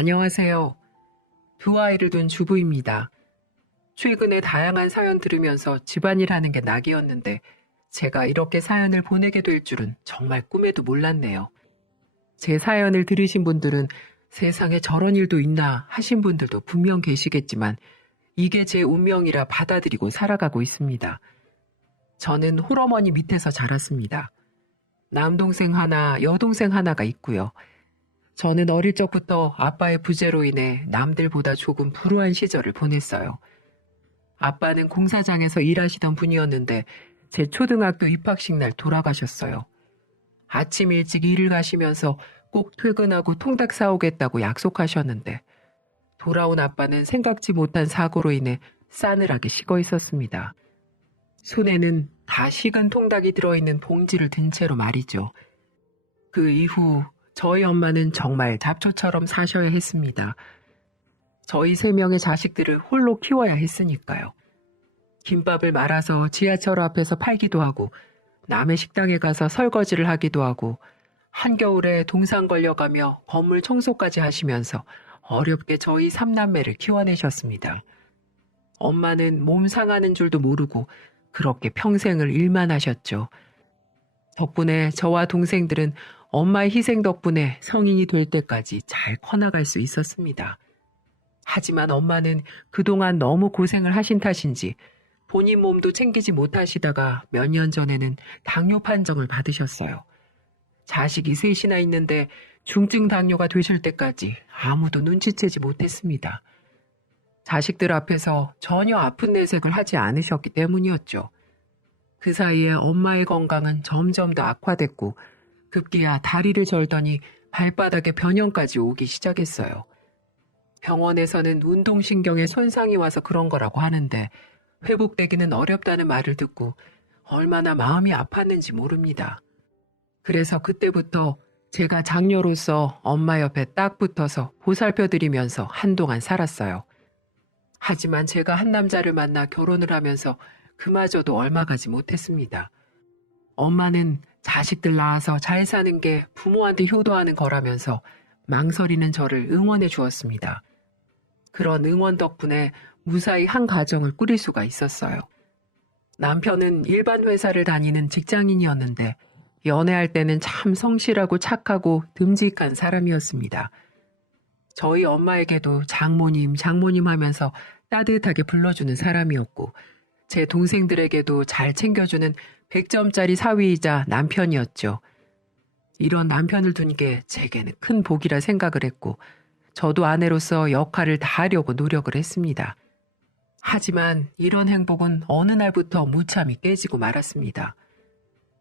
안녕하세요. 두 아이를 둔 주부입니다. 최근에 다양한 사연 들으면서 집안일 하는 게 낙이었는데 제가 이렇게 사연을 보내게 될 줄은 정말 꿈에도 몰랐네요. 제 사연을 들으신 분들은 세상에 저런 일도 있나 하신 분들도 분명 계시겠지만 이게 제 운명이라 받아들이고 살아가고 있습니다. 저는 홀어머니 밑에서 자랐습니다. 남동생 하나, 여동생 하나가 있고요. 저는 어릴 적부터 아빠의 부재로 인해 남들보다 조금 불우한 시절을 보냈어요. 아빠는 공사장에서 일하시던 분이었는데 제 초등학교 입학식 날 돌아가셨어요. 아침 일찍 일을 가시면서 꼭 퇴근하고 통닭 사오겠다고 약속하셨는데 돌아온 아빠는 생각지 못한 사고로 인해 싸늘하게 식어 있었습니다. 손에는 다 식은 통닭이 들어있는 봉지를 든 채로 말이죠. 그 이후 저희 엄마는 정말 잡초처럼 사셔야 했습니다. 저희 세 명의 자식들을 홀로 키워야 했으니까요. 김밥을 말아서 지하철 앞에서 팔기도 하고 남의 식당에 가서 설거지를 하기도 하고 한겨울에 동상 걸려가며 건물 청소까지 하시면서 어렵게 저희 삼남매를 키워내셨습니다. 엄마는 몸 상하는 줄도 모르고 그렇게 평생을 일만 하셨죠. 덕분에 저와 동생들은 엄마의 희생 덕분에 성인이 될 때까지 잘 커나갈 수 있었습니다. 하지만 엄마는 그동안 너무 고생을 하신 탓인지 본인 몸도 챙기지 못하시다가 몇 년 전에는 당뇨 판정을 받으셨어요. 자식이 셋이나 있는데 중증 당뇨가 되실 때까지 아무도 눈치채지 못했습니다. 자식들 앞에서 전혀 아픈 내색을 하지 않으셨기 때문이었죠. 그 사이에 엄마의 건강은 점점 더 악화됐고 급기야 다리를 절더니 발바닥에 변형까지 오기 시작했어요. 병원에서는 운동신경에 손상이 와서 그런 거라고 하는데 회복되기는 어렵다는 말을 듣고 얼마나 마음이 아팠는지 모릅니다. 그래서 그때부터 제가 장녀로서 엄마 옆에 딱 붙어서 보살펴드리면서 한동안 살았어요. 하지만 제가 한 남자를 만나 결혼을 하면서 그마저도 얼마 가지 못했습니다. 엄마는 자식들 낳아서 잘 사는 게 부모한테 효도하는 거라면서 망설이는 저를 응원해 주었습니다. 그런 응원 덕분에 무사히 한 가정을 꾸릴 수가 있었어요. 남편은 일반 회사를 다니는 직장인이었는데 연애할 때는 참 성실하고 착하고 듬직한 사람이었습니다. 저희 엄마에게도 장모님, 장모님 하면서 따뜻하게 불러주는 사람이었고 제 동생들에게도 잘 챙겨주는 100점짜리 사위이자 남편이었죠. 이런 남편을 둔 게 제게는 큰 복이라 생각을 했고 저도 아내로서 역할을 다하려고 노력을 했습니다. 하지만 이런 행복은 어느 날부터 무참히 깨지고 말았습니다.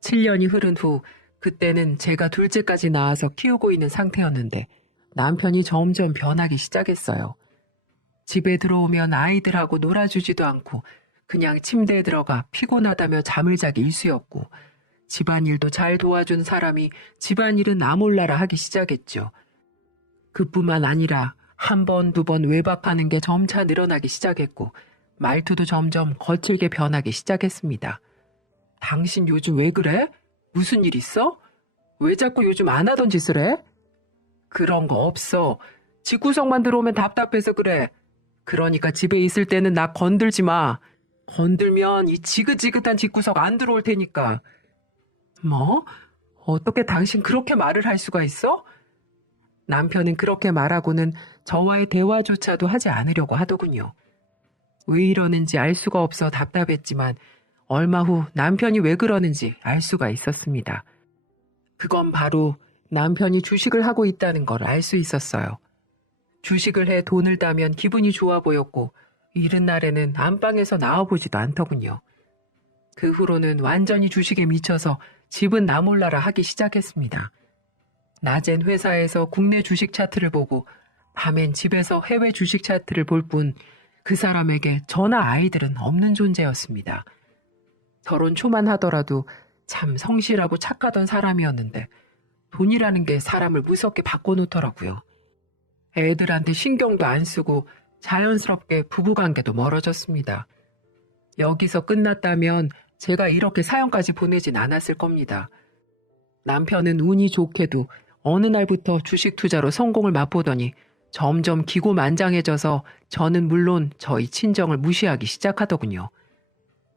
7년이 흐른 후 그때는 제가 둘째까지 낳아서 키우고 있는 상태였는데 남편이 점점 변하기 시작했어요. 집에 들어오면 아이들하고 놀아주지도 않고 그냥 침대에 들어가 피곤하다며 잠을 자기 일쑤였고 집안일도 잘 도와준 사람이 집안일은 나 몰라라 하기 시작했죠. 그뿐만 아니라 한 번, 두 번 외박하는 게 점차 늘어나기 시작했고 말투도 점점 거칠게 변하기 시작했습니다. 당신 요즘 왜 그래? 무슨 일 있어? 왜 자꾸 요즘 안 하던 짓을 해? 그런 거 없어. 집구석만 들어오면 답답해서 그래. 그러니까 집에 있을 때는 나 건들지 마. 건들면 이 지긋지긋한 집구석 안 들어올 테니까. 뭐? 어떻게 당신 그렇게 말을 할 수가 있어? 남편은 그렇게 말하고는 저와의 대화조차도 하지 않으려고 하더군요. 왜 이러는지 알 수가 없어 답답했지만 얼마 후 남편이 왜 그러는지 알 수가 있었습니다. 그건 바로 남편이 주식을 하고 있다는 걸 알 수 있었어요. 주식을 해 돈을 따면 기분이 좋아 보였고 이른 날에는 안방에서 나와보지도 않더군요. 그 후로는 완전히 주식에 미쳐서 집은 나몰라라 하기 시작했습니다. 낮엔 회사에서 국내 주식 차트를 보고 밤엔 집에서 해외 주식 차트를 볼 뿐 그 사람에게 저나 아이들은 없는 존재였습니다. 결혼 초만 하더라도 참 성실하고 착하던 사람이었는데 돈이라는 게 사람을 무섭게 바꿔놓더라고요. 애들한테 신경도 안 쓰고 자연스럽게 부부관계도 멀어졌습니다. 여기서 끝났다면 제가 이렇게 사연까지 보내진 않았을 겁니다. 남편은 운이 좋게도 어느 날부터 주식 투자로 성공을 맛보더니 점점 기고만장해져서 저는 물론 저희 친정을 무시하기 시작하더군요.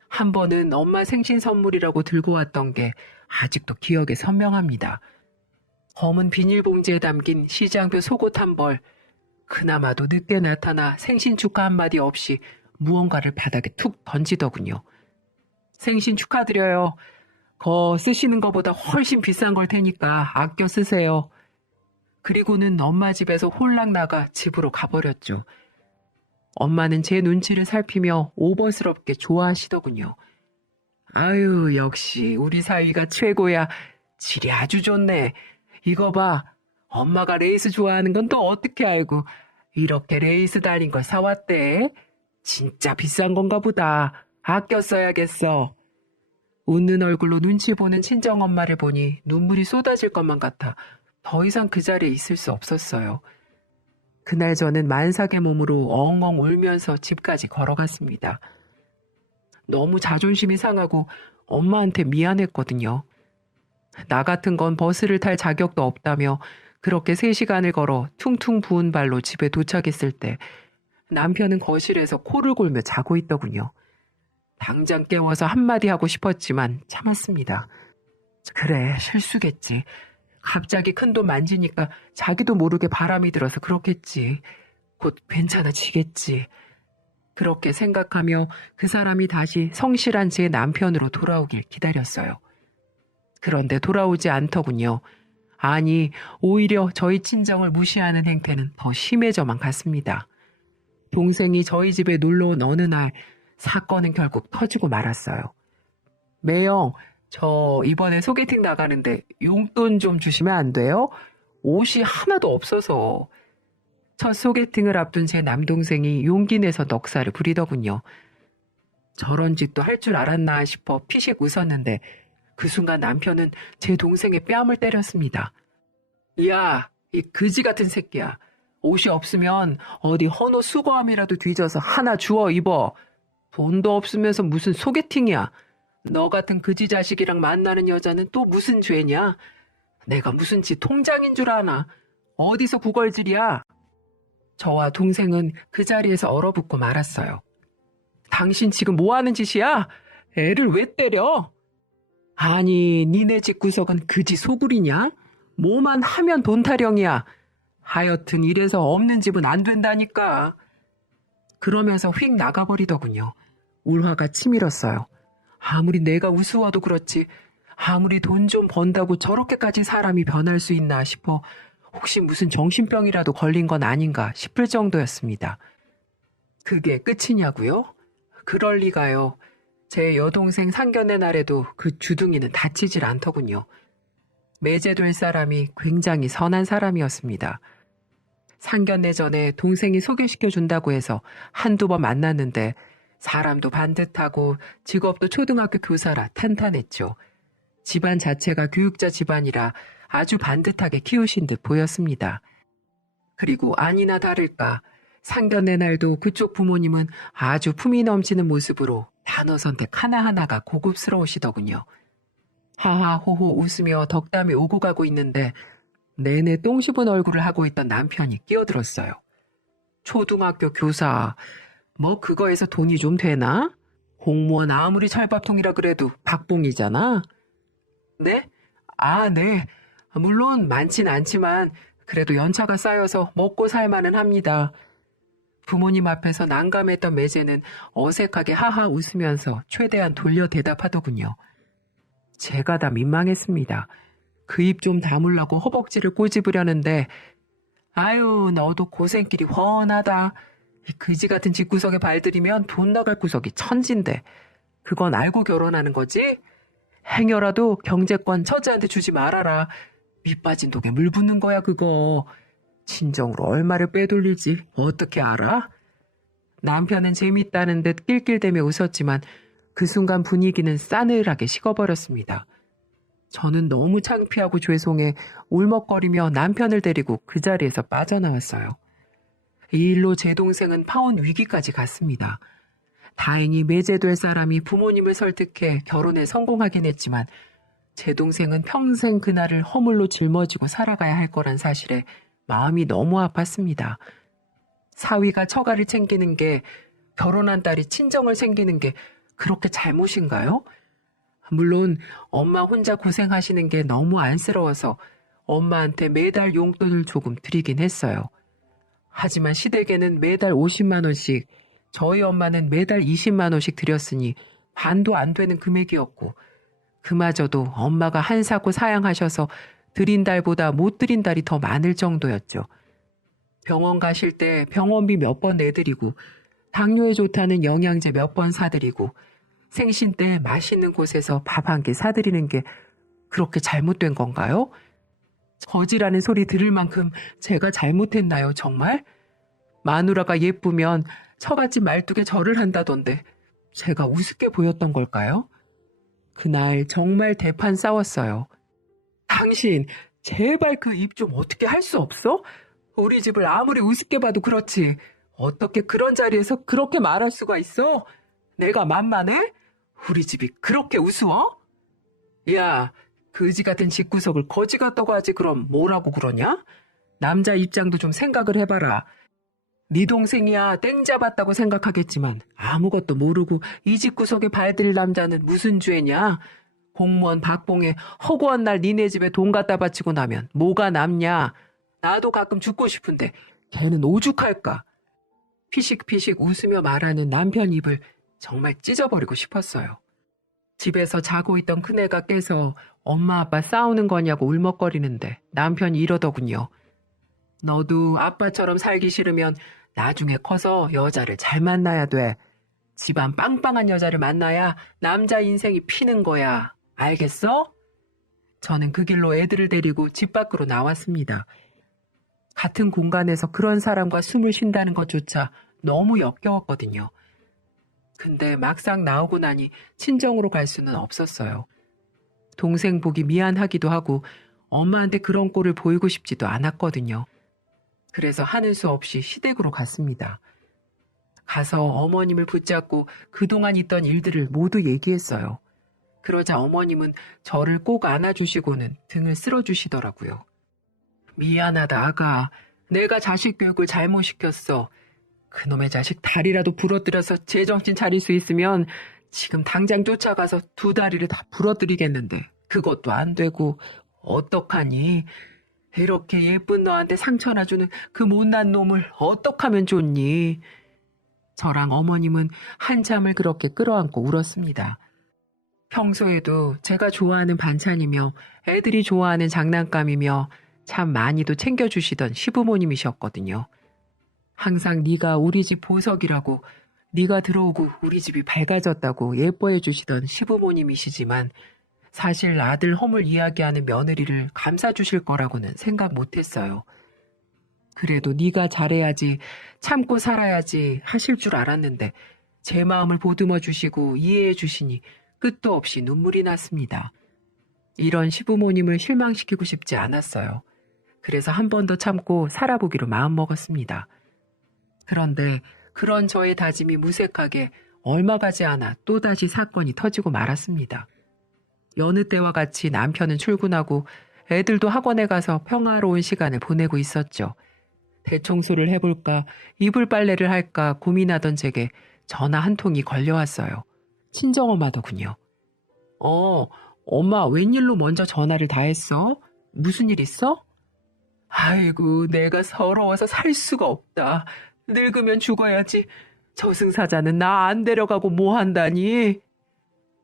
한 번은 엄마 생신 선물이라고 들고 왔던 게 아직도 기억에 선명합니다. 검은 비닐봉지에 담긴 시장표 속옷 한 벌. 그나마도 늦게 나타나 생신 축하 한마디 없이 무언가를 바닥에 툭 던지더군요. 생신 축하드려요. 거 쓰시는 것보다 훨씬 비싼 걸 테니까 아껴 쓰세요. 그리고는 엄마 집에서 홀랑 나가 집으로 가버렸죠. 엄마는 제 눈치를 살피며 오버스럽게 좋아하시더군요. 아유, 역시 우리 사위가 최고야. 질이 아주 좋네. 이거 봐. 엄마가 레이스 좋아하는 건 또 어떻게 알고 이렇게 레이스 달린 걸 사왔대? 진짜 비싼 건가 보다. 아껴 써야겠어. 웃는 얼굴로 눈치 보는 친정 엄마를 보니 눈물이 쏟아질 것만 같아 더 이상 그 자리에 있을 수 없었어요. 그날 저는 만삭의 몸으로 엉엉 울면서 집까지 걸어갔습니다. 너무 자존심이 상하고 엄마한테 미안했거든요. 나 같은 건 버스를 탈 자격도 없다며 그렇게 3시간을 걸어 퉁퉁 부은 발로 집에 도착했을 때 남편은 거실에서 코를 골며 자고 있더군요. 당장 깨워서 한마디 하고 싶었지만 참았습니다. 그래, 실수겠지. 갑자기 큰 돈 만지니까 자기도 모르게 바람이 들어서 그렇겠지. 곧 괜찮아지겠지. 그렇게 생각하며 그 사람이 다시 성실한 제 남편으로 돌아오길 기다렸어요. 그런데 돌아오지 않더군요. 아니, 오히려 저희 친정을 무시하는 행태는 더 심해져만 갔습니다. 동생이 저희 집에 놀러 온 어느 날 사건은 결국 터지고 말았어요. 매영, 저 이번에 소개팅 나가는데 용돈 좀 주시면 안 돼요? 옷이 하나도 없어서. 첫 소개팅을 앞둔 제 남동생이 용기 내서 넉살을 부리더군요. 저런 짓도 할 줄 알았나 싶어 피식 웃었는데 그 순간 남편은 제 동생의 뺨을 때렸습니다. 야, 이 그지 같은 새끼야. 옷이 없으면 어디 헌옷 수거함이라도 뒤져서 하나 주워 입어. 돈도 없으면서 무슨 소개팅이야. 너 같은 그지 자식이랑 만나는 여자는 또 무슨 죄냐? 내가 무슨 지 통장인 줄 아나? 어디서 구걸질이야? 저와 동생은 그 자리에서 얼어붙고 말았어요. 당신 지금 뭐 하는 짓이야? 애를 왜 때려? 아니, 니네 집 구석은 그지 소굴이냐? 뭐만 하면 돈 타령이야. 하여튼 이래서 없는 집은 안 된다니까. 그러면서 휙 나가버리더군요. 울화가 치밀었어요. 아무리 내가 우스워도 그렇지, 아무리 돈 좀 번다고 저렇게까지 사람이 변할 수 있나 싶어 혹시 무슨 정신병이라도 걸린 건 아닌가 싶을 정도였습니다. 그게 끝이냐고요? 그럴 리가요. 제 여동생 상견례 날에도 그 주둥이는 다치질 않더군요. 매제될 사람이 굉장히 선한 사람이었습니다. 상견례 전에 동생이 소개시켜 준다고 해서 한두 번 만났는데 사람도 반듯하고 직업도 초등학교 교사라 탄탄했죠. 집안 자체가 교육자 집안이라 아주 반듯하게 키우신 듯 보였습니다. 그리고 아니나 다를까 상견례 날도 그쪽 부모님은 아주 품이 넘치는 모습으로 단어 선택 하나하나가 고급스러우시더군요. 하하호호 웃으며 덕담이 오고 가고 있는데 내내 똥 씹은 얼굴을 하고 있던 남편이 끼어들었어요. 초등학교 교사, 뭐 그거에서 돈이 좀 되나? 공무원 아무리 철밥통이라 그래도 박봉이잖아. 네? 아, 네. 물론 많진 않지만 그래도 연차가 쌓여서 먹고 살만은 합니다. 부모님 앞에서 난감했던 매제는 어색하게 하하 웃으면서 최대한 돌려 대답하더군요. 제가 다 민망했습니다. 그 입 좀 다물라고 허벅지를 꼬집으려는데 아유 너도 고생길이 훤하다. 이 그지 같은 집구석에 발들이면 돈 나갈 구석이 천진데 그건 알고 결혼하는 거지? 행여라도 경제권 처제한테 주지 말아라. 밑빠진 독에 물 붓는 거야 그거. 친정으로 얼마를 빼돌릴지 어떻게 알아? 남편은 재밌다는 듯 낄낄대며 웃었지만 그 순간 분위기는 싸늘하게 식어버렸습니다. 저는 너무 창피하고 죄송해 울먹거리며 남편을 데리고 그 자리에서 빠져나왔어요. 이 일로 제 동생은 파혼 위기까지 갔습니다. 다행히 매제될 사람이 부모님을 설득해 결혼에 성공하긴 했지만 제 동생은 평생 그날을 허물로 짊어지고 살아가야 할 거란 사실에 마음이 너무 아팠습니다. 사위가 처가를 챙기는 게 결혼한 딸이 친정을 챙기는 게 그렇게 잘못인가요? 물론 엄마 혼자 고생하시는 게 너무 안쓰러워서 엄마한테 매달 용돈을 조금 드리긴 했어요. 하지만 시댁에는 매달 50만 원씩, 저희 엄마는 매달 20만 원씩 드렸으니 반도 안 되는 금액이었고, 그마저도 엄마가 한사코 사양하셔서 드린 달보다 못 드린 달이 더 많을 정도였죠. 병원 가실 때 병원비 몇 번 내드리고, 당뇨에 좋다는 영양제 몇 번 사드리고, 생신 때 맛있는 곳에서 밥 한 끼 사드리는 게 그렇게 잘못된 건가요? 거지라는 소리 들을 만큼 제가 잘못했나요, 정말? 마누라가 예쁘면 처갓집 말뚝에 절을 한다던데 제가 우습게 보였던 걸까요? 그날 정말 대판 싸웠어요. 당신, 제발 그 입 좀 어떻게 할 수 없어? 우리 집을 아무리 우습게 봐도 그렇지. 어떻게 그런 자리에서 그렇게 말할 수가 있어? 내가 만만해? 우리 집이 그렇게 우스워? 야, 그지 같은 집구석을 거지 같다고 하지 그럼 뭐라고 그러냐? 남자 입장도 좀 생각을 해봐라. 네 동생이야 땡 잡았다고 생각하겠지만 아무것도 모르고 이 집구석에 발들 남자는 무슨 죄냐? 공무원 박봉에 허구한 날 니네 집에 돈 갖다 바치고 나면 뭐가 남냐? 나도 가끔 죽고 싶은데 걔는 오죽할까? 피식피식 웃으며 말하는 남편 입을 정말 찢어버리고 싶었어요. 집에서 자고 있던 큰애가 깨서 엄마 아빠 싸우는 거냐고 울먹거리는데 남편이 이러더군요. 너도 아빠처럼 살기 싫으면 나중에 커서 여자를 잘 만나야 돼. 집안 빵빵한 여자를 만나야 남자 인생이 피는 거야. 알겠어? 저는 그 길로 애들을 데리고 집 밖으로 나왔습니다. 같은 공간에서 그런 사람과 숨을 쉰다는 것조차 너무 역겨웠거든요. 근데 막상 나오고 나니 친정으로 갈 수는 없었어요. 동생 보기 미안하기도 하고 엄마한테 그런 꼴을 보이고 싶지도 않았거든요. 그래서 하는 수 없이 시댁으로 갔습니다. 가서 어머님을 붙잡고 그동안 있던 일들을 모두 얘기했어요. 그러자 어머님은 저를 꼭 안아주시고는 등을 쓸어주시더라고요. 미안하다, 아가. 내가 자식 교육을 잘못 시켰어. 그놈의 자식 다리라도 부러뜨려서 제정신 차릴 수 있으면 지금 당장 쫓아가서 두 다리를 다 부러뜨리겠는데 그것도 안 되고 어떡하니? 이렇게 예쁜 너한테 상처나 주는 그 못난 놈을 어떡하면 좋니? 저랑 어머님은 한참을 그렇게 끌어안고 울었습니다. 평소에도 제가 좋아하는 반찬이며 애들이 좋아하는 장난감이며 참 많이도 챙겨주시던 시부모님이셨거든요. 항상 네가 우리 집 보석이라고 네가 들어오고 우리 집이 밝아졌다고 예뻐해 주시던 시부모님이시지만 사실 아들 허물 이야기하는 며느리를 감싸 주실 거라고는 생각 못 했어요. 그래도 네가 잘해야지 참고 살아야지 하실 줄 알았는데 제 마음을 보듬어 주시고 이해해 주시니 끝도 없이 눈물이 났습니다. 이런 시부모님을 실망시키고 싶지 않았어요. 그래서 한 번 더 참고 살아보기로 마음먹었습니다. 그런데 그런 저의 다짐이 무색하게 얼마 가지 않아 또다시 사건이 터지고 말았습니다. 여느 때와 같이 남편은 출근하고 애들도 학원에 가서 평화로운 시간을 보내고 있었죠. 대청소를 해볼까, 이불 빨래를 할까 고민하던 제게 전화 한 통이 걸려왔어요. 친정엄마더군요. 어, 엄마 웬일로 먼저 전화를 다 했어? 무슨 일 있어? 아이고, 내가 서러워서 살 수가 없다. 늙으면 죽어야지. 저승사자는 나 안 데려가고 뭐 한다니?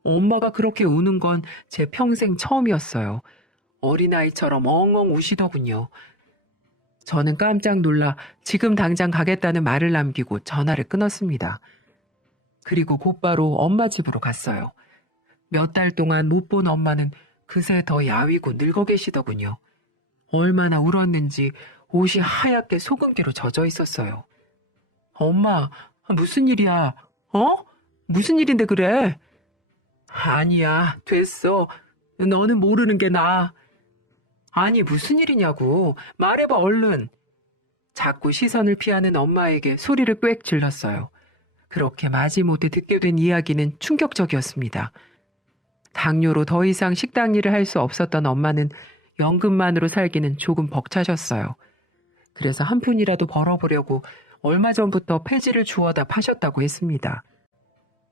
엄마가 그렇게 우는 건 제 평생 처음이었어요. 어린아이처럼 엉엉 우시더군요. 저는 깜짝 놀라 지금 당장 가겠다는 말을 남기고 전화를 끊었습니다. 그리고 곧바로 엄마 집으로 갔어요. 몇 달 동안 못 본 엄마는 그새 더 야위고 늙어 계시더군요. 얼마나 울었는지 옷이 하얗게 소금기로 젖어 있었어요. 엄마, 무슨 일이야? 어? 무슨 일인데 그래? 아니야, 됐어. 너는 모르는 게 나아. 아니, 무슨 일이냐고. 말해봐, 얼른. 자꾸 시선을 피하는 엄마에게 소리를 꽥 질렀어요. 그렇게 마지못해 듣게 된 이야기는 충격적이었습니다. 당뇨로 더 이상 식당 일을 할 수 없었던 엄마는 연금만으로 살기는 조금 벅차셨어요. 그래서 한 푼이라도 벌어보려고 얼마 전부터 폐지를 주워다 파셨다고 했습니다.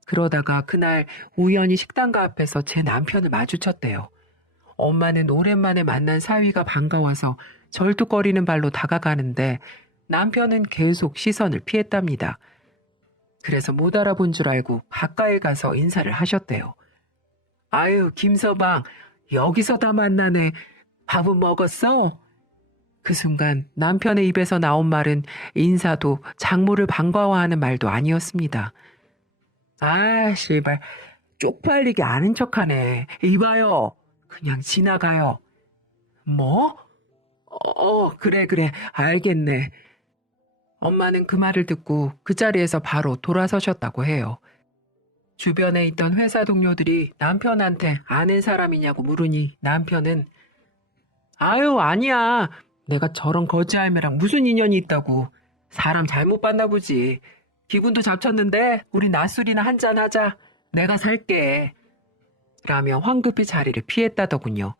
그러다가 그날 우연히 식당가 앞에서 제 남편을 마주쳤대요. 엄마는 오랜만에 만난 사위가 반가워서 절뚝거리는 발로 다가가는데 남편은 계속 시선을 피했답니다. 그래서 못 알아본 줄 알고 가까이 가서 인사를 하셨대요. 아유, 김서방, 여기서 다 만나네. 밥은 먹었어? 그 순간 남편의 입에서 나온 말은 인사도 장모를 반가워하는 말도 아니었습니다. 아, 씨발. 쪽팔리게 아는 척하네. 이봐요. 그냥 지나가요. 뭐? 어, 그래, 그래. 알겠네. 엄마는 그 말을 듣고 그 자리에서 바로 돌아서셨다고 해요. 주변에 있던 회사 동료들이 남편한테 아는 사람이냐고 물으니 남편은 아유, 아니야. 내가 저런 거지 할매랑 무슨 인연이 있다고. 사람 잘못 봤나 보지. 기분도 잡쳤는데 우리 낮술이나 한잔 하자. 내가 살게. 라며 황급히 자리를 피했다더군요.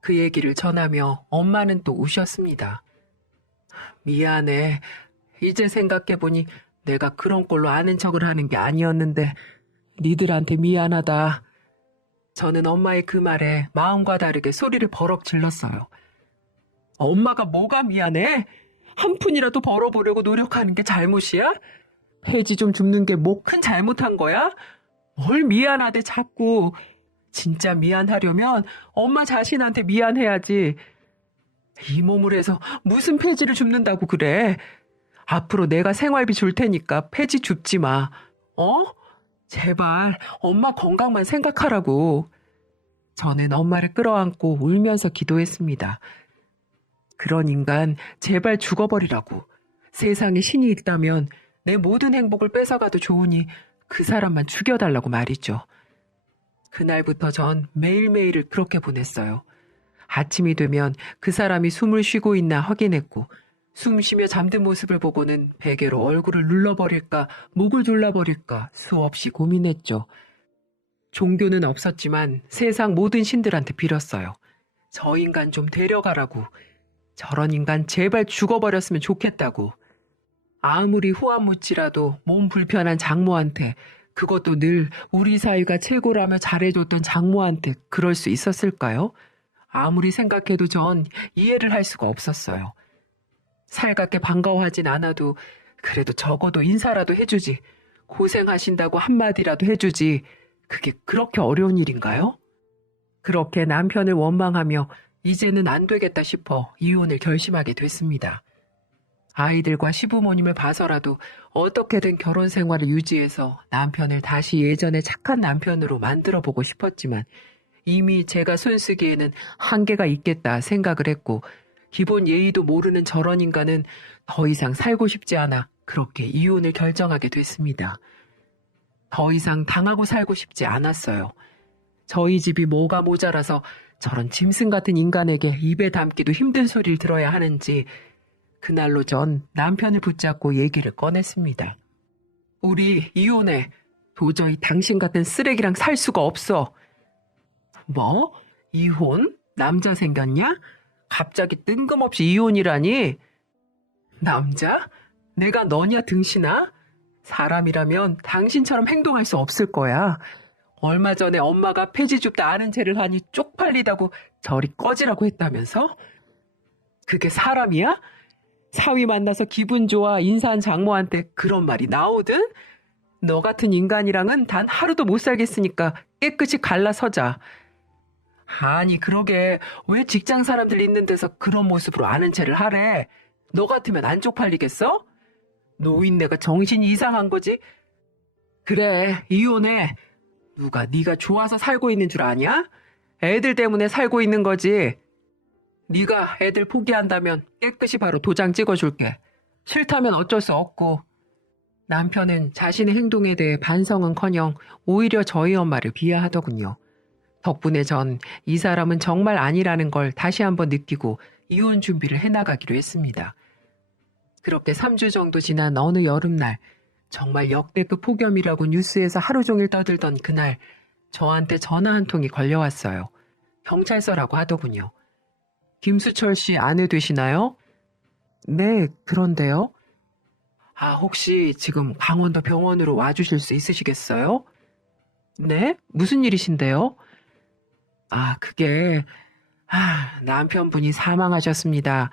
그 얘기를 전하며 엄마는 또 우셨습니다. 미안해. 이제 생각해보니 내가 그런 꼴로 아는 척을 하는 게 아니었는데 니들한테 미안하다. 저는 엄마의 그 말에 마음과 다르게 소리를 버럭 질렀어요. 엄마가 뭐가 미안해? 한 푼이라도 벌어보려고 노력하는 게 잘못이야? 폐지 좀 줍는 게 뭐 큰 잘못한 거야? 뭘 미안하대 자꾸. 진짜 미안하려면 엄마 자신한테 미안해야지. 이 몸을 해서 무슨 폐지를 줍는다고 그래. 앞으로 내가 생활비 줄 테니까 폐지 줍지 마. 어? 제발 엄마 건강만 생각하라고. 저는 엄마를 끌어안고 울면서 기도했습니다. 그런 인간 제발 죽어버리라고. 세상에 신이 있다면 내 모든 행복을 뺏어가도 좋으니 그 사람만 죽여달라고 말이죠. 그날부터 전 매일매일을 그렇게 보냈어요. 아침이 되면 그 사람이 숨을 쉬고 있나 확인했고 숨 쉬며 잠든 모습을 보고는 베개로 얼굴을 눌러버릴까 목을 졸라버릴까 수없이 고민했죠. 종교는 없었지만 세상 모든 신들한테 빌었어요. 저 인간 좀 데려가라고. 저런 인간 제발 죽어버렸으면 좋겠다고. 아무리 후한무치라도 몸 불편한 장모한테 그것도 늘 우리 사이가 최고라며 잘해줬던 장모한테 그럴 수 있었을까요? 아무리 생각해도 전 이해를 할 수가 없었어요. 살갑게 반가워하진 않아도 그래도 적어도 인사라도 해주지. 고생하신다고 한마디라도 해주지. 그게 그렇게 어려운 일인가요? 그렇게 남편을 원망하며 이제는 안 되겠다 싶어 이혼을 결심하게 됐습니다. 아이들과 시부모님을 봐서라도 어떻게든 결혼 생활을 유지해서 남편을 다시 예전의 착한 남편으로 만들어 보고 싶었지만 이미 제가 손쓰기에는 한계가 있겠다 생각을 했고 기본 예의도 모르는 저런 인간은 더 이상 살고 싶지 않아 그렇게 이혼을 결정하게 됐습니다. 더 이상 당하고 살고 싶지 않았어요. 저희 집이 뭐가 모자라서 저런 짐승 같은 인간에게 입에 담기도 힘든 소리를 들어야 하는지 그날로 전 남편을 붙잡고 얘기를 꺼냈습니다. 우리 이혼해. 도저히 당신 같은 쓰레기랑 살 수가 없어. 뭐? 이혼? 남자 생겼냐? 갑자기 뜬금없이 이혼이라니? 남자? 내가 너냐 등신아? 사람이라면 당신처럼 행동할 수 없을 거야. 얼마 전에 엄마가 폐지 줍다 아는 죄를 하니 쪽팔리다고 저리 꺼지라고 했다면서? 그게 사람이야? 사위 만나서 기분 좋아 인사한 장모한테 그런 말이 나오든? 너 같은 인간이랑은 단 하루도 못 살겠으니까 깨끗이 갈라서자. 아니 그러게 왜 직장 사람들 있는 데서 그런 모습으로 아는 체를 하래? 너 같으면 안 쪽팔리겠어? 노인네가 정신이 이상한 거지? 그래 이혼해. 누가 네가 좋아서 살고 있는 줄 아냐? 애들 때문에 살고 있는 거지. 네가 애들 포기한다면 깨끗이 바로 도장 찍어줄게. 싫다면 어쩔 수 없고. 남편은 자신의 행동에 대해 반성은커녕 오히려 저희 엄마를 비하하더군요. 덕분에 전 이 사람은 정말 아니라는 걸 다시 한번 느끼고 이혼 준비를 해나가기로 했습니다. 그렇게 3주 정도 지난 어느 여름날, 정말 역대급 폭염이라고 뉴스에서 하루 종일 떠들던 그날, 저한테 전화 한 통이 걸려왔어요. 경찰서라고 하더군요. 김수철 씨 아내 되시나요? 네, 그런데요. 아, 혹시 지금 강원도 병원으로 와주실 수 있으시겠어요? 네? 무슨 일이신데요? 아, 그게, 아, 남편분이 사망하셨습니다.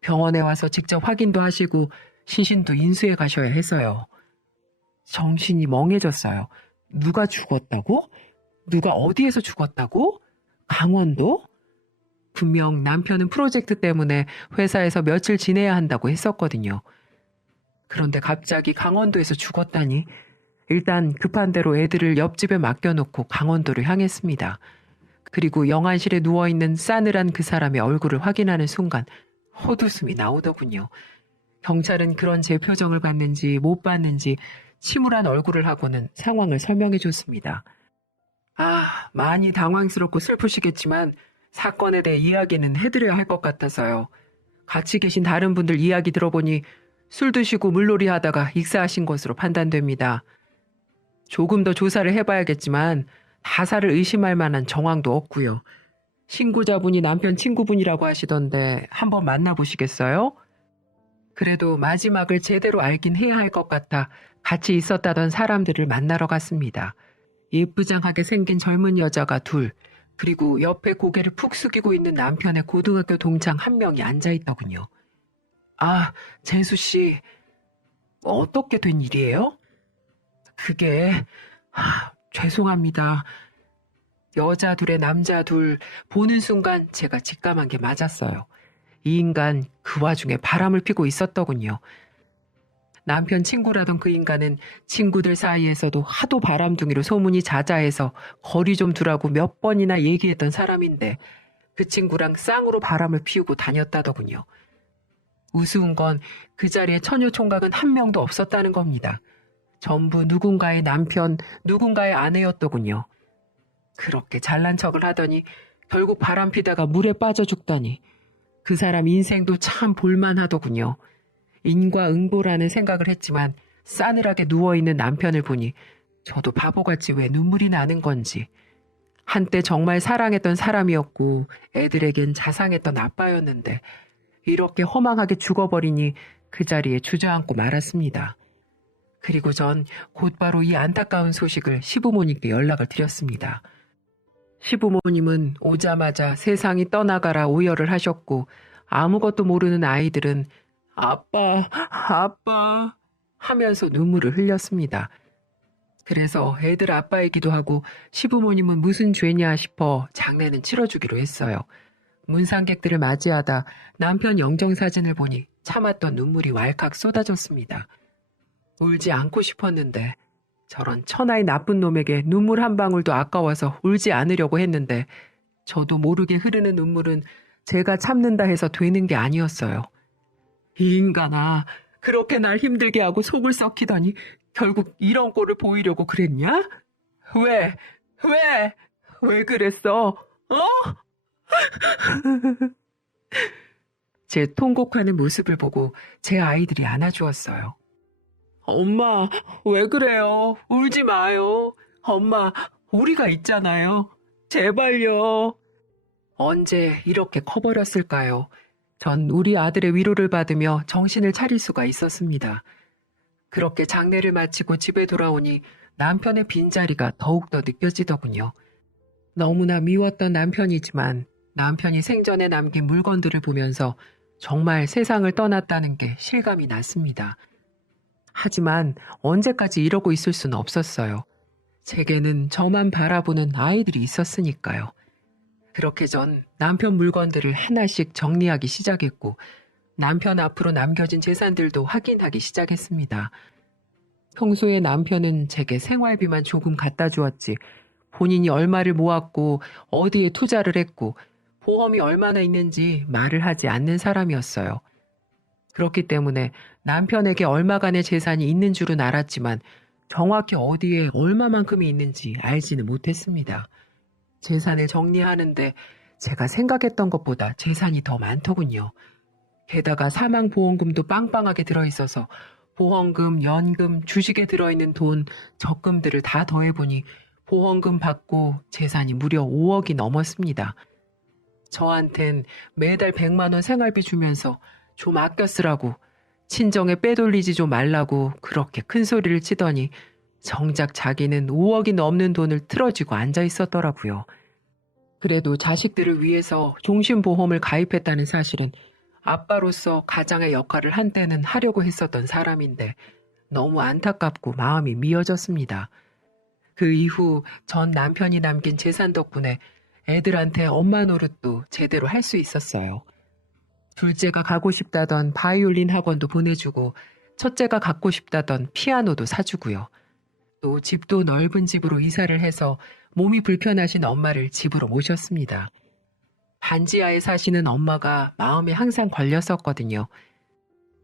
병원에 와서 직접 확인도 하시고 신신도 인수해 가셔야 해서요. 정신이 멍해졌어요. 누가 죽었다고? 누가 어디에서 죽었다고? 강원도? 분명 남편은 프로젝트 때문에 회사에서 며칠 지내야 한다고 했었거든요. 그런데 갑자기 강원도에서 죽었다니. 일단 급한 대로 애들을 옆집에 맡겨놓고 강원도를 향했습니다. 그리고 영안실에 누워있는 싸늘한 그 사람의 얼굴을 확인하는 순간 헛웃음이 나오더군요. 경찰은 그런 제 표정을 봤는지 못 봤는지 침울한 얼굴을 하고는 상황을 설명해 줬습니다. 아, 많이 당황스럽고 슬프시겠지만 사건에 대해 이야기는 해드려야 할 것 같아서요. 같이 계신 다른 분들 이야기 들어보니 술 드시고 물놀이 하다가 익사하신 것으로 판단됩니다. 조금 더 조사를 해봐야겠지만 타사를 의심할 만한 정황도 없고요. 신고자분이 남편 친구분이라고 하시던데 한번 만나보시겠어요? 그래도 마지막을 제대로 알긴 해야 할 것 같아 같이 있었다던 사람들을 만나러 갔습니다. 예쁘장하게 생긴 젊은 여자가 둘, 그리고 옆에 고개를 푹 숙이고 있는 남편의 고등학교 동창 한 명이 앉아있더군요. 아, 재수 씨, 어떻게 된 일이에요? 그게, 아, 죄송합니다. 여자 둘에 남자 둘 보는 순간 제가 직감한 게 맞았어요. 이 인간 그 와중에 바람을 피고 있었더군요. 남편 친구라던 그 인간은 친구들 사이에서도 하도 바람둥이로 소문이 자자해서 거리 좀 두라고 몇 번이나 얘기했던 사람인데 그 친구랑 쌍으로 바람을 피우고 다녔다더군요. 우스운 건 그 자리에 처녀 총각은 한 명도 없었다는 겁니다. 전부 누군가의 남편, 누군가의 아내였더군요. 그렇게 잘난 척을 하더니 결국 바람 피다가 물에 빠져 죽다니 그 사람 인생도 참 볼만하더군요. 인과응보라는 생각을 했지만 싸늘하게 누워있는 남편을 보니 저도 바보같이 왜 눈물이 나는 건지 한때 정말 사랑했던 사람이었고 애들에겐 자상했던 아빠였는데 이렇게 허망하게 죽어버리니 그 자리에 주저앉고 말았습니다. 그리고 전 곧바로 이 안타까운 소식을 시부모님께 연락을 드렸습니다. 시부모님은 오자마자 세상이 떠나가라 오열을 하셨고 아무것도 모르는 아이들은 아빠, 아빠 하면서 눈물을 흘렸습니다. 그래서 애들 아빠이기도 하고 시부모님은 무슨 죄냐 싶어 장례는 치러주기로 했어요. 문상객들을 맞이하다 남편 영정 사진을 보니 참았던 눈물이 왈칵 쏟아졌습니다. 울지 않고 싶었는데 저런 천하의 나쁜 놈에게 눈물 한 방울도 아까워서 울지 않으려고 했는데 저도 모르게 흐르는 눈물은 제가 참는다 해서 되는 게 아니었어요. 이 인간아, 그렇게 날 힘들게 하고 속을 썩히더니 결국 이런 꼴을 보이려고 그랬냐? 왜? 왜? 왜 그랬어? 어? 제 통곡하는 모습을 보고 제 아이들이 안아주었어요. 엄마, 왜 그래요? 울지 마요. 엄마, 우리가 있잖아요. 제발요. 언제 이렇게 커버렸을까요? 전 우리 아들의 위로를 받으며 정신을 차릴 수가 있었습니다. 그렇게 장례를 마치고 집에 돌아오니 남편의 빈자리가 더욱더 느껴지더군요. 너무나 미웠던 남편이지만 남편이 생전에 남긴 물건들을 보면서 정말 세상을 떠났다는 게 실감이 났습니다. 하지만 언제까지 이러고 있을 수는 없었어요. 제게는 저만 바라보는 아이들이 있었으니까요. 그렇게 전 남편 물건들을 하나씩 정리하기 시작했고 남편 앞으로 남겨진 재산들도 확인하기 시작했습니다. 평소에 남편은 제게 생활비만 조금 갖다 주었지 본인이 얼마를 모았고 어디에 투자를 했고 보험이 얼마나 있는지 말을 하지 않는 사람이었어요. 그렇기 때문에 남편에게 얼마간의 재산이 있는 줄은 알았지만 정확히 어디에 얼마만큼이 있는지 알지는 못했습니다. 재산을 정리하는데 제가 생각했던 것보다 재산이 더 많더군요. 게다가 사망보험금도 빵빵하게 들어있어서 보험금, 연금, 주식에 들어있는 돈, 적금들을 다 더해보니 보험금 받고 재산이 무려 5억이 넘었습니다. 저한텐 매달 100만원 생활비 주면서 좀 아껴 쓰라고 친정에 빼돌리지 좀 말라고 그렇게 큰 소리를 치더니 정작 자기는 5억이 넘는 돈을 틀어쥐고 앉아 있었더라고요. 그래도 자식들을 위해서 종신보험을 가입했다는 사실은 아빠로서 가장의 역할을 한때는 하려고 했었던 사람인데 너무 안타깝고 마음이 미어졌습니다. 그 이후 전 남편이 남긴 재산 덕분에 애들한테 엄마 노릇도 제대로 할 수 있었어요. 둘째가 가고 싶다던 바이올린 학원도 보내주고 첫째가 갖고 싶다던 피아노도 사주고요. 또 집도 넓은 집으로 이사를 해서 몸이 불편하신 엄마를 집으로 모셨습니다. 반지하에 사시는 엄마가 마음에 항상 걸렸었거든요.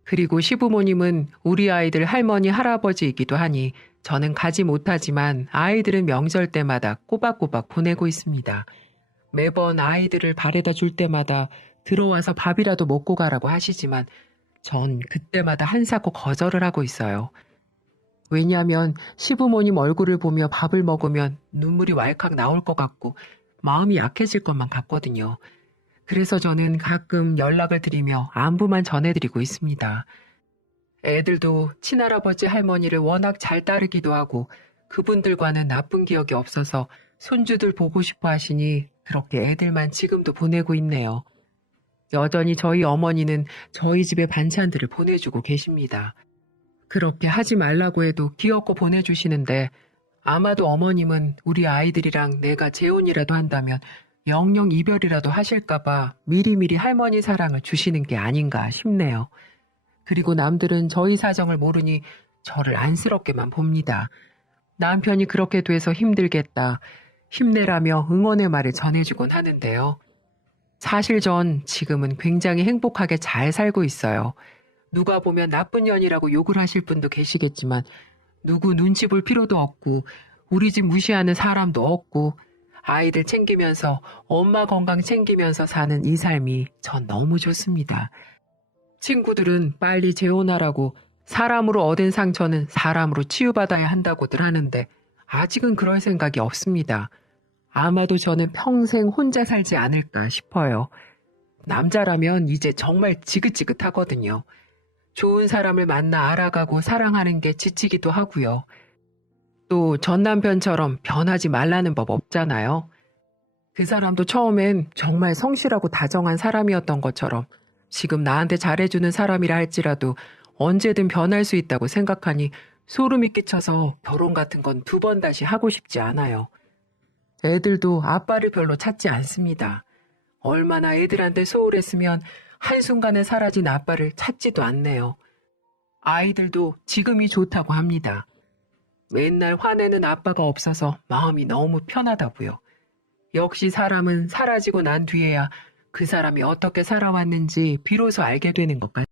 그리고 시부모님은 우리 아이들 할머니, 할아버지이기도 하니 저는 가지 못하지만 아이들은 명절 때마다 꼬박꼬박 보내고 있습니다. 매번 아이들을 바래다 줄 때마다 들어와서 밥이라도 먹고 가라고 하시지만 전 그때마다 한사코 거절을 하고 있어요. 왜냐하면 시부모님 얼굴을 보며 밥을 먹으면 눈물이 왈칵 나올 것 같고 마음이 약해질 것만 같거든요. 그래서 저는 가끔 연락을 드리며 안부만 전해드리고 있습니다. 애들도 친할아버지 할머니를 워낙 잘 따르기도 하고 그분들과는 나쁜 기억이 없어서 손주들 보고 싶어 하시니 그렇게 애들만 지금도 보내고 있네요. 여전히 저희 어머니는 저희 집에 반찬들을 보내주고 계십니다. 그렇게 하지 말라고 해도 귀엽고 보내주시는데 아마도 어머님은 우리 아이들이랑 내가 재혼이라도 한다면 영영 이별이라도 하실까봐 미리미리 할머니 사랑을 주시는 게 아닌가 싶네요. 그리고 남들은 저희 사정을 모르니 저를 안쓰럽게만 봅니다. 남편이 그렇게 돼서 힘들겠다. 힘내라며 응원의 말을 전해주곤 하는데요. 사실 전 지금은 굉장히 행복하게 잘 살고 있어요. 누가 보면 나쁜 년이라고 욕을 하실 분도 계시겠지만 누구 눈치 볼 필요도 없고 우리 집 무시하는 사람도 없고 아이들 챙기면서 엄마 건강 챙기면서 사는 이 삶이 전 너무 좋습니다. 친구들은 빨리 재혼하라고 사람으로 얻은 상처는 사람으로 치유받아야 한다고들 하는데 아직은 그럴 생각이 없습니다. 아마도 저는 평생 혼자 살지 않을까 싶어요. 남자라면 이제 정말 지긋지긋하거든요. 좋은 사람을 만나 알아가고 사랑하는 게 지치기도 하고요. 또 전 남편처럼 변하지 말라는 법 없잖아요. 그 사람도 처음엔 정말 성실하고 다정한 사람이었던 것처럼 지금 나한테 잘해주는 사람이라 할지라도 언제든 변할 수 있다고 생각하니 소름이 끼쳐서 결혼 같은 건 두 번 다시 하고 싶지 않아요. 애들도 아빠를 별로 찾지 않습니다. 얼마나 애들한테 소홀했으면 한순간에 사라진 아빠를 찾지도 않네요. 아이들도 지금이 좋다고 합니다. 맨날 화내는 아빠가 없어서 마음이 너무 편하다고요. 역시 사람은 사라지고 난 뒤에야 그 사람이 어떻게 살아왔는지 비로소 알게 되는 것 같아요.